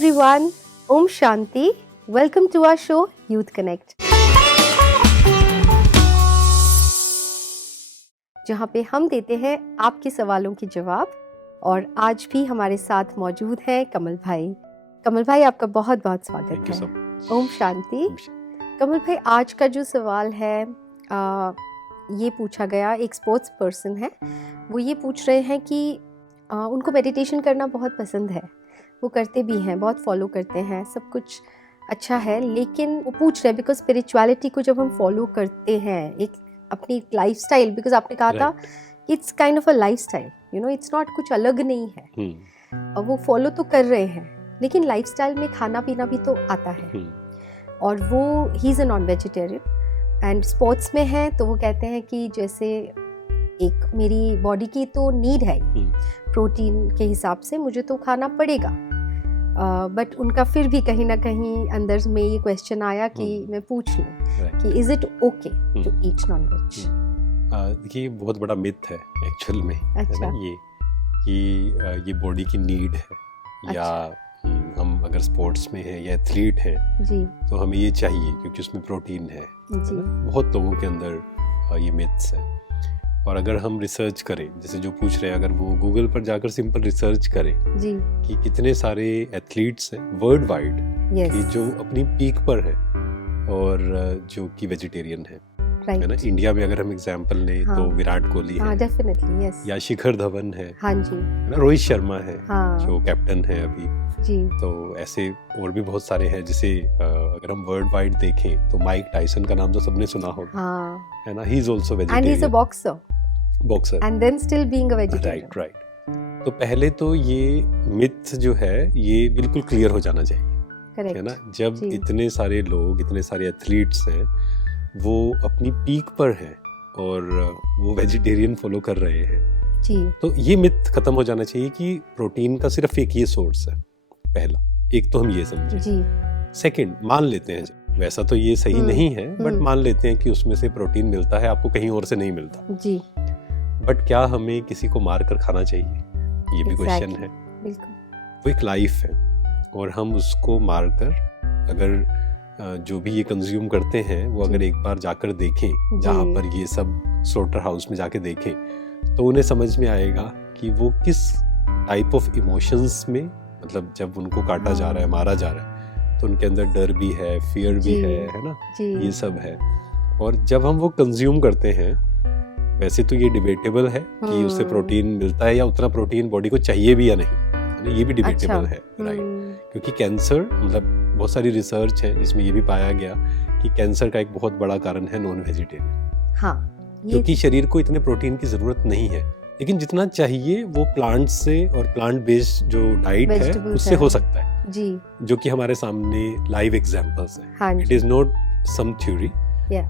everyone, Om Shanti. Welcome to our show Youth Connect. जहाँ पे हम देते हैं आपके सवालों के जवाब और आज भी हमारे साथ मौजूद हैं कमल भाई। कमल भाई आपका बहुत बहुत स्वागत है। ओम शांति। कमल भाई आज का जो सवाल है ये पूछा गया, एक स्पोर्ट्स पर्सन है, वो ये पूछ रहे हैं कि उनको मेडिटेशन करना बहुत पसंद है, वो करते भी हैं, बहुत फॉलो करते हैं, सब कुछ अच्छा है, लेकिन वो पूछ रहे हैं बिकॉज स्पिरिचुअलिटी को जब हम फॉलो करते हैं, एक अपनी लाइफस्टाइल, बिकॉज आपने कहा था it's kind of a lifestyle, you know, it's not कुछ अलग नहीं है। वो फॉलो तो कर रहे हैं लेकिन लाइफस्टाइल में खाना पीना भी तो आता है और वो he is a non vegetarian and sports में है, तो वो कहते हैं कि जैसे एक मेरी बॉडी की तो नीड है प्रोटीन के हिसाब से, मुझे तो खाना पड़ेगा, बट उनका फिर भी कहीं ना कहीं अंदर में ये क्वेश्चन आया कि मैं पूछ लूं कि is it okay to eat non veg. देखिए बहुत बड़ा मिथ है एक्चुअल में। अच्छा। है ना, ये बॉडी की नीड है। अच्छा। या हम अगर स्पोर्ट्स में है या एथलीट है जी तो हमें ये चाहिए क्योंकि उसमें प्रोटीन है जी ना? बहुत लोगों के अंदर ये मिथ्स है। और अगर हम रिसर्च करें, जैसे जो पूछ रहे हैं, अगर वो गूगल पर जाकर सिंपल रिसर्च करें जी कि कितने सारे एथलीट्स हैं वर्ल्ड वाइड कि जो अपनी पीक पर है और जो कि वेजिटेरियन है, है ना। इंडिया में अगर हम एग्जांपल लें तो विराट कोहली है, डेफिनेटली, यस, या शिखर धवन है, हाँ जी, है ना, रोहित शर्मा है, जो कैप्टन है अभी जी। तो ऐसे और भी बहुत सारे हैं। जैसे अगर हम वर्ल्ड वाइड देखें तो माइक टाइसन का नाम तो सबने सुना होगा, है ना, he is also vegetarian and he is a boxer and then still being a vegetarian. Right. तो पहले तो ये मिथ जो है ये बिल्कुल क्लियर हो जाना चाहिए, Correct. है ना। जब इतने सारे लोग, इतने सारे एथलीट्स हैं, वो अपनी पीक पर हैं और वो वेजिटेरियन फॉलो कर रहे हैं जी, तो ये मिथ खत्म हो जाना चाहिए कि प्रोटीन का सिर्फ एक ये सोर्स है। पहला एक तो हम ये समझे जी। सेकंड, मान लेते हैं वैसा तो ये सही नहीं है, बट मान लेते हैं कि उसमें से प्रोटीन मिलता है, आपको कहीं और से नहीं मिलता जी। बट क्या हमें किसी को मार कर खाना चाहिए, ये भी क्वेश्चन है। बिल्कुल। वो एक लाइफ है और हम उसको मार कर अगर जो भी ये कंज्यूम करते हैं वो अगर एक बार जाकर देखें जहाँ पर ये सब स्लॉटर हाउस में जाके देखें तो उन्हें समझ में आएगा कि वो किस टाइप ऑफ इमोशंस में, मतलब जब उनको काटा जा रहा है, मारा जा रहा है, तो उनके अंदर डर भी है, फियर भी है ना, ये सब है। और जब हम वो कंज्यूम करते हैं, वैसे तो ये डिबेटेबल है कि उससे प्रोटीन मिलता है या उतना प्रोटीन बॉडी को चाहिए भी या नहीं, ये भी डिबेटेबल है, राइट। क्योंकि कैंसर, मतलब बहुत सारी रिसर्च है जिसमें ये भी पाया गया कि कैंसर का एक बहुत बड़ा कारण है नॉन वेजिटेरियन, क्योंकि शरीर को इतने प्रोटीन की जरूरत नहीं है, लेकिन जितना चाहिए वो प्लांट से और प्लांट बेस्ड जो डाइट है उससे हो सकता है जी, जो कि हमारे सामने लाइव एग्जांपल्स हैं। It is not some theory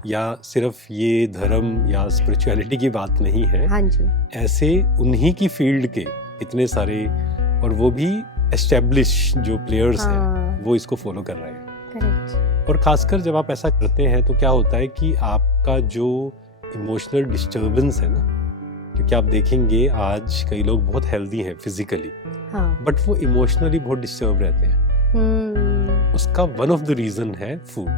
या सिर्फ ये धर्म या स्पिरिचुअलिटी की बात नहीं है। हाँ जी। ऐसे उन्हीं की फील्ड के इतने सारे, और वो भी एस्टेब्लिश जो प्लेयर्स हैं वो इसको फॉलो कर रहे हैं। करेक्ट। और खासकर जब आप ऐसा करते हैं तो क्या होता है कि आपका जो इमोशनल डिस्टर्बेंस है ना, क्योंकि आप देखेंगे आज कई लोग बहुत हेल्दी हैं फिजिकली, बट वो इमोशनली बहुत डिस्टर्ब रहते हैं। उसका वन ऑफ द रीजन है फूड।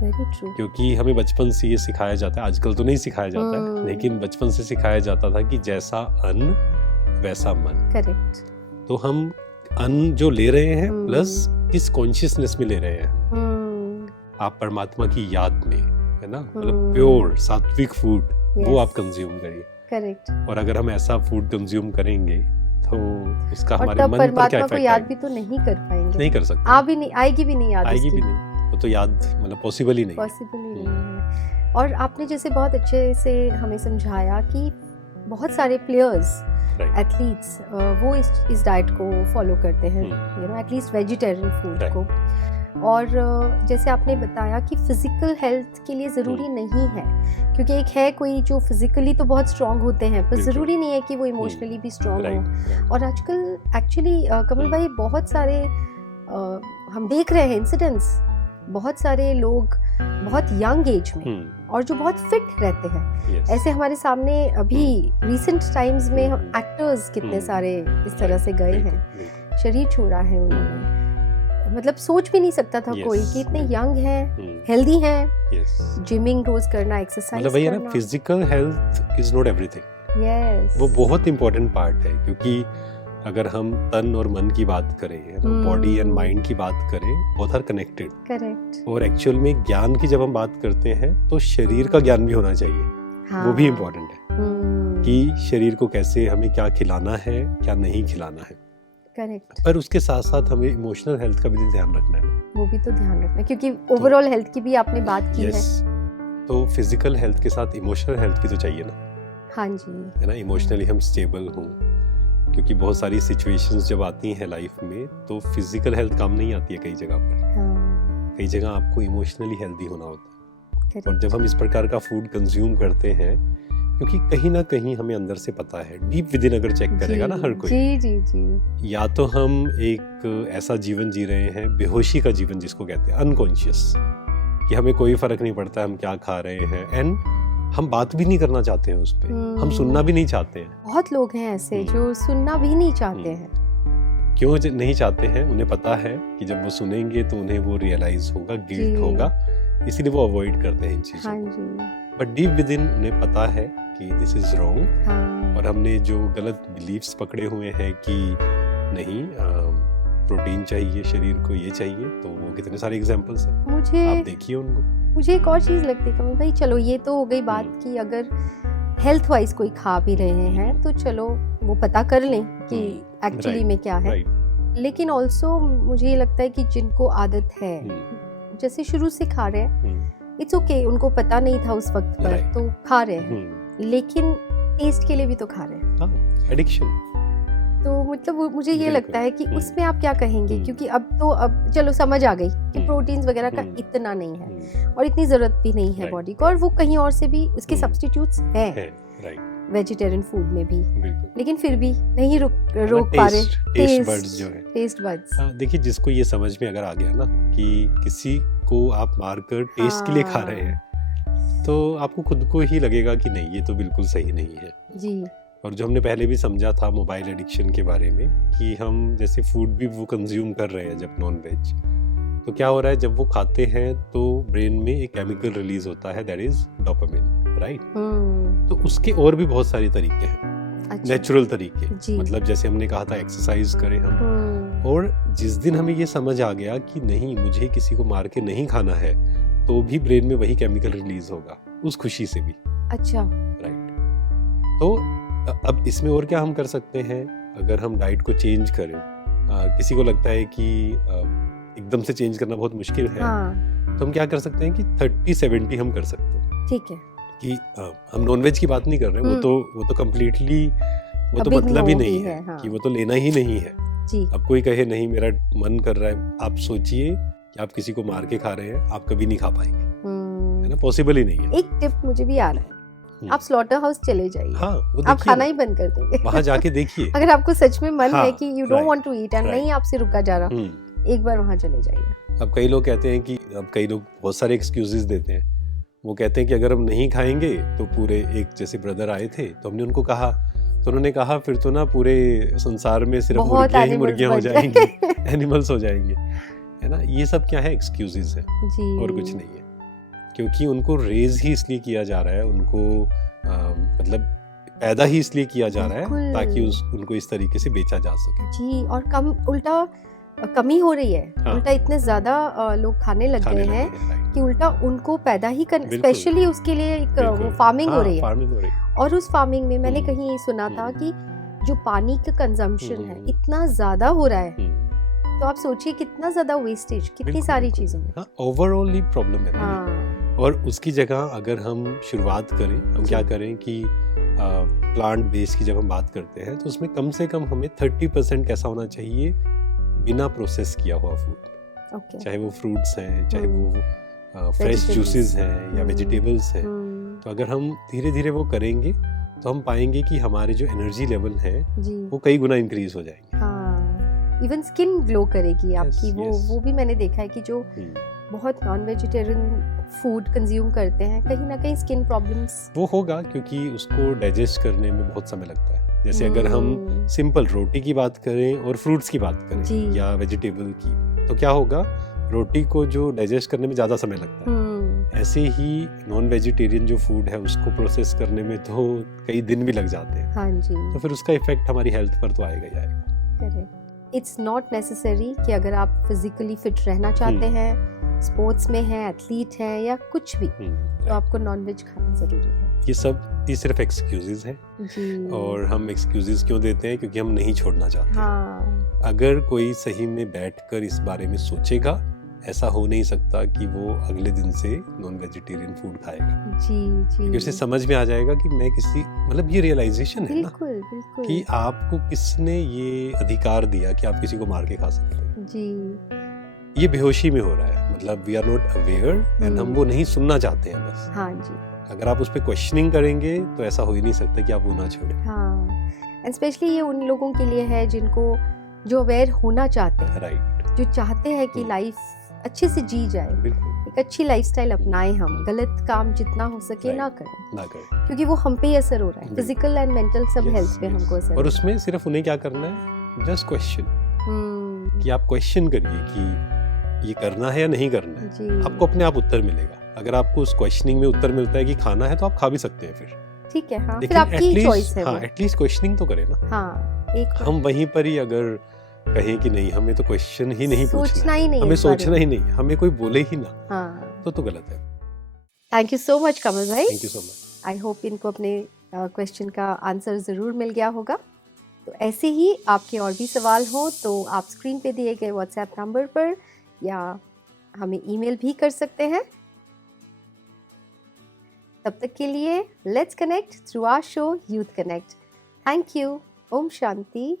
Very true. क्योंकि हमें बचपन से ये सिखाया जाता है, आजकल तो नहीं सिखाया जाता है, लेकिन बचपन से सिखाया जाता था कि जैसा अन्न वैसा मन। करेक्ट। तो हम अन्न जो ले रहे हैं प्लस किस कॉन्शियसनेस में ले रहे हैं, आप परमात्मा की याद में, है ना, मतलब प्योर सात्विक फूड वो आप कंज्यूम करिए। करेक्ट। और अगर हम ऐसा फूड कंज्यूम करेंगे तो उसका हमारे मन पर क्या इफेक्ट आएगा, याद भी तो नहीं कर पाएंगे, नहीं कर सकते, आएगी भी नहीं याद, आएगी भी नहीं, वो तो याद मतलब पॉसिबल ही नहीं है। और आपने जैसे बहुत अच्छे से हमें समझाया कि बहुत सारे प्लेयर्स, एथलीट्स, वो इस डाइट को फॉलो करते हैं, you know, at least vegetarian food को। और जैसे आपने बताया कि फिजिकल हेल्थ के लिए ज़रूरी नहीं है, क्योंकि एक है कोई जो फिजिकली तो बहुत स्ट्रांग होते हैं, पर ज़रूरी नहीं है कि वो इमोशनली भी स्ट्रांग हो। और आजकल एक्चुअली कमल भाई बहुत सारे हम देख रहे हैं इंसिडेंट्स, बहुत सारे लोग बहुत यंग एज में और जो बहुत फिट रहते हैं। ऐसे हमारे सामने अभी रिसेंट टाइम्स में एक्टर्स कितने सारे इस तरह से गए हैं, शरीर छोड़ा है उन्होंने। मतलब सोच भी नहीं सकता था कोई कि इतने यंग हैं, हेल्दी हैं, जिमिंग रोज करना, एक्सरसाइज मतलब वही है ना, physical health is not everything. Yes, वो बहुत इंपॉर्टेंट पार्ट है, क्योंकि अगर हम तन और मन की बात करें, बॉडी एंड माइंड की बात करें, बोथ आर कनेक्टेड। करेक्ट। और एक्चुअल में ज्ञान की जब हम बात करते हैं तो शरीर का ज्ञान भी होना चाहिए। वो भी इम्पोर्टेंट है कि शरीर को कैसे, हमें क्या खिलाना है, क्या नहीं खिलाना है। करेक्ट। पर उसके साथ साथ हमें इमोशनल हेल्थ का भी ध्यान रखना है। वो भी तो ध्यान रखना है, क्योंकि ओवरऑल हेल्थ की भी आपने बात की है। तो फिजिकल हेल्थ के साथ इमोशनल हेल्थ भी तो चाहिए ना। हाँ जी, है ना, इमोशनली हम स्टेबल हों, क्योंकि बहुत सारी सिचुएशंस जब आती हैं लाइफ में तो फिजिकल हेल्थ काम नहीं आती है कई जगह पर। कई जगह आपको इमोशनली हेल्दी होना होता है। और जब हम इस प्रकार का फूड कंज्यूम करते हैं, क्योंकि कहीं ना कहीं हमें अंदर से पता है, डीप विदिन अगर चेक करेगा ना हर कोई, जी, या तो हम एक ऐसा जीवन जी रहे हैं, बेहोशी का जीवन जिसको कहते हैं, अनकॉन्शियस, कि हमें कोई फर्क नहीं पड़ता हम क्या खा रहे हैं, एंड हम बात भी नहीं करना चाहते हैं उस पे, हम सुनना भी नहीं चाहते हैं। बहुत लोग हैं ऐसे जो सुनना भी नहीं चाहते हैं। क्यों नहीं चाहते हैं? उन्हें पता है कि जब वो सुनेंगे तो उन्हें वो रियलाइज होगा, गिल्ट होगा, इसीलिए वो अवॉइड करते हैं इन चीजों को। बट डीप विद इन उन्हें पता है कि दिस इज रॉन्ग। और हमने जो गलत बिलीफ्स पकड़े हुए हैं कि नहीं प्रोटीन चाहिए शरीर को, ये चाहिए, तो वो कितने सारे एग्जांपल्स हैं, आप देखिए उनको। मुझे एक और चीज लगती है कमल भाई, चलो ये तो हो गई बात कि अगर हेल्थ वाइज कोई खा भी रहे हैं तो चलो वो पता कर लें कि एक्चुअली में क्या है। लेकिन ऑल्सो मुझे ये लगता है कि जिनको आदत है, जैसे शुरू से खा रहे हैं, इट्स ओके, उनको पता नहीं था उस वक्त पर तो खा रहे हैं, लेकिन टेस्ट के लिए भी तो खा रहे हैं, एडिक्शन। तो मतलब मुझे ये लगता है कि उसमें आप क्या कहेंगे, क्योंकि अब चलो समझ आ गई कि प्रोटीन्स वगैरह का इतना नहीं है और इतनी जरूरत भी नहीं है बॉडी को, और वो कहीं और से भी उसके सब्स्टिट्यूट्स हैं वेजिटेरियन फूड में भी, लेकिन फिर भी नहीं रोक पा रहे। टेस्ट बड्स जो है, टेस्ट बड्स। देखिए, जिसको ये समझ में अगर आ गया ना कि किसी को आप मारकर टेस्ट के लिए खा रहे हैं, तो आपको खुद को ही लगेगा कि नहीं, ये तो बिल्कुल सही नहीं है जी। और जो हमने पहले भी समझा था मोबाइल एडिक्शन के बारे में, कि हम जैसे फूड भी वो कंज्यूम कर रहे हैं जब नॉन वेज, तो क्या हो रहा है, जब वो खाते हैं तो ब्रेन में एक केमिकल रिलीज होता है, दैट इज डोपामिन, राइट। तो उसके और भी बहुत सारे तरीके हैं, नेचुरल तरीके, मतलब जैसे हमने कहा था एक्सरसाइज करें हम, और जिस दिन हमें ये समझ आ गया कि नहीं, मुझे किसी को मार के नहीं खाना है, तो भी ब्रेन में वही केमिकल रिलीज होगा उस खुशी से भी। अच्छा, राइट। तो अब इसमें और क्या हम कर सकते हैं, अगर हम डाइट को चेंज करें, किसी को लगता है कि एकदम से चेंज करना बहुत मुश्किल है, तो हम क्या कर सकते हैं कि 30-70 हम कर सकते हैं। ठीक है, कि हम नॉनवेज की बात नहीं कर रहे हैं, वो तो कम्प्लीटली, वो तो मतलब ही नहीं है कि वो तो लेना ही नहीं है जी। अब कोई कहे नहीं मेरा मन कर रहा है, आप सोचिए कि आप किसी को मार के खा रहे हैं, आप कभी नहीं खा पाएंगे, है ना, पॉसिबल ही नहीं है। एक टिप मुझे भी आ रहा है, आप स्लॉटर हाउस चले जाइए, आप खाना ही बंद कर देंगे, वहाँ जाके देखिए। अगर आपको सच में मन है कि you don't want to eat and नहीं आपसे रुका जा रहा, एक बार वहाँ चले जाइए। अब कई लोग कहते हैं कि, अब कई लोग बहुत सारे एक्सक्यूजेस देते हैं, वो कहते हैं कि अगर हम नहीं खाएंगे तो पूरे, एक जैसे ब्रदर आए थे तो हमने उनको कहा, तो उन्होंने कहा फिर तो ना पूरे संसार में सिर्फ मुर्गियां हो जाएंगी, एनिमल्स हो जाएंगे, है ना। ये सब क्या है, एक्सक्यूजेस है और कुछ नहीं है, क्योंकि उनको रेज ही इसलिए किया जा रहा है, उनको मतलब पैदा ही इसलिए किया जा रहा है ताकि उनको इस तरीके से बेचा जा सके जी। और उल्टा कमी हो रही है, उल्टा इतने ज्यादा लोग खाने लग गए हैं कि उल्टा उनको पैदा ही कर, स्पेशली उसके लिए एक फार्मिंग हो रही है। और उस फार्मिंग में मैंने कहीं सुना था कि जो पानी का कंजम्पशन है इतना ज्यादा हो रहा है, तो आप सोचिए कितना ज्यादा वेस्टेज, कितनी सारी चीजों में ओवरऑल ही प्रॉब्लम है। और उसकी जगह अगर हम शुरुआत करें, हम क्या करें कि प्लांट बेस्ड की जब हम बात करते हैं तो उसमें कम से कम हमें 30% कैसा होना चाहिए, बिना प्रोसेस किया हुआ फूड, चाहे वो फ्रूट्स हैं, चाहे वो फ्रेश जूसेस हैं या वेजिटेबल्स हैं। तो अगर हम धीरे धीरे वो करेंगे तो हम पाएंगे कि हमारे जो एनर्जी लेवल है वो कई गुना इंक्रीज हो जाएंगे। इवन स्किन ग्लो करेगी आपकी। वो भी मैंने देखा है कि जो बहुत नॉन वेजिटेरियन फूड कंज्यूम करते हैं, कहीं ना कहीं स्किन प्रॉब्लम्स वो होगा, क्योंकि उसको डाइजेस्ट करने में बहुत समय लगता है। जैसे अगर हम सिंपल रोटी की बात करें और फ्रूट्स की बात करें या वेजिटेबल की, तो क्या होगा, रोटी को जो डाइजेस्ट करने में ज़्यादा समय लगता है, ऐसे ही नॉन वेजिटेरियन जो फूड है उसको प्रोसेस करने में तो कई दिन भी लग जाते हैं। हाँ जी। तो फिर उसका इफेक्ट हमारी हेल्थ पर तो आएगा ही आएगा। करेक्ट। इट्स नॉट नेसेसरी कि अगर आप फिजिकली फिट रहना चाहते हैं, स्पोर्ट्स में हैं, एथलीट हैं या कुछ भी, तो आपको नॉनवेज खाना ज़रूरी है। ये सिर्फ एक्सक्यूजेज हैं। और हम एक्सक्यूजेज क्यों देते हैं? क्योंकि हम नहीं छोड़ना चाहते। हाँ। अगर कोई सही में बैठकर इस बारे में सोचेगा, ऐसा हो नहीं सकता कि वो अगले दिन से नॉन वेजिटेरियन फूड खाएगा। जी। क्योंकि उसे समझ में आ जाएगा कि मैं किसी, मतलब ये रियलाइजेशन है ना, बिल्कुल कि आपको किसने ये अधिकार दिया कि आप किसी को मार के खा सकते हैं। जी। ये बेहोशी में हो रहा है, मतलब we are not aware and हम वो नहीं सुनना चाहते हैं बस। हाँ जी। अगर आप उस पर क्वेश्चनिंग करेंगे तो ऐसा हो ही नहीं सकता कि आप वो ना छोड़ें। हाँ, एंड स्पेशली ये उन लोगों के लिए है जो अवेयर होना चाहते हैं, राइट, जो चाहते हैं कि लाइफ अच्छे से जी जाए, एक अच्छी लाइफस्टाइल अपनाएं, हम गलत काम जितना हो सके ना करें, क्योंकि वो हम पे ही असर हो रहा है, फिजिकल एंड मेंटल सब हेल्थ पे हमको असर। और उसमें सिर्फ उन्हें क्या करना है, जस्ट क्वेश्चन, कि आप क्वेश्चन करिए कि ये करना है या नहीं करना है, आपको अपने आप उत्तर मिलेगा। अगर आपको उस क्वेश्चनिंग में उत्तर मिलता है कि खाना है, तो आप खा भी सकते हैं फिर, ठीक है। हाँ, फिर आपकी चॉइस है। हाँ, एटलीस्ट क्वेश्चनिंग तो करें ना। हाँ, हम वहीं पर ही अगर कहें कि नहीं, हमें तो क्वेश्चन ही नहीं पूछना ही नहीं, हमें सोचना ही नहीं, हमें कोई बोले ही ना, हाँ, तो गलत है। थैंक यू सो मच कमल भाई। Thank you so much. I hope इनको अपने क्वेश्चन का आंसर ज़रूर मिल गया होगा। तो ऐसे ही आपके और भी सवाल हो तो आप स्क्रीन पे दिए गए व्हाट्सएप नंबर पर या हमें ईमेल भी कर सकते हैं। तब तक के लिए let's connect through our show youth connect. Thank you. ओम शांति।